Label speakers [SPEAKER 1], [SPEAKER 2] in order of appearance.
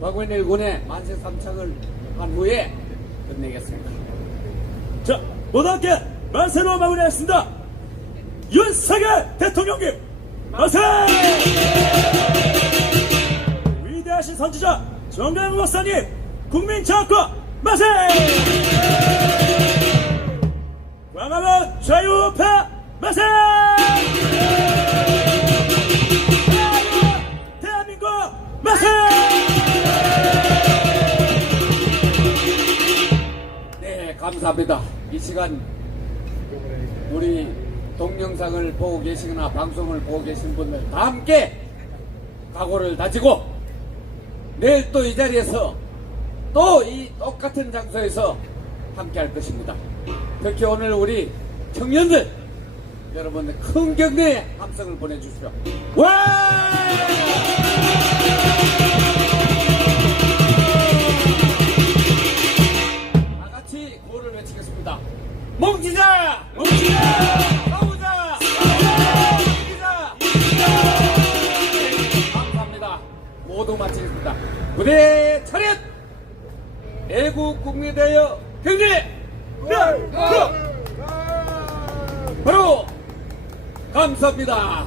[SPEAKER 1] 박원 일 군의 만세 삼창을 한 후에 끝내겠습니다.
[SPEAKER 2] 자, 모두 함께 만세로 마무리하겠습니다. 윤석열 대통령님, 만세! 위대하신 선지자 정강 목사님, 국민 장학과 만세! 광화문 자유우파 만세!
[SPEAKER 1] 감사합니다. 이 시간 우리 동영상을 보고 계시거나 방송을 보고 계신 분들 다 함께 각오를 다지고 내일 또 이 자리에서 또 이 똑같은 장소에서 함께 할 것입니다. 특히 오늘 우리 청년들 여러분들 큰 격려의 함성을 보내주십시오. 와! 외치겠습니다. 뭉치자! 뭉치자! 싸우자! 이기자! 감사합니다. 모두 마치겠습니다. 부대 차렷! 애국 국민대여 경례! 바로! 바로! 감사합니다.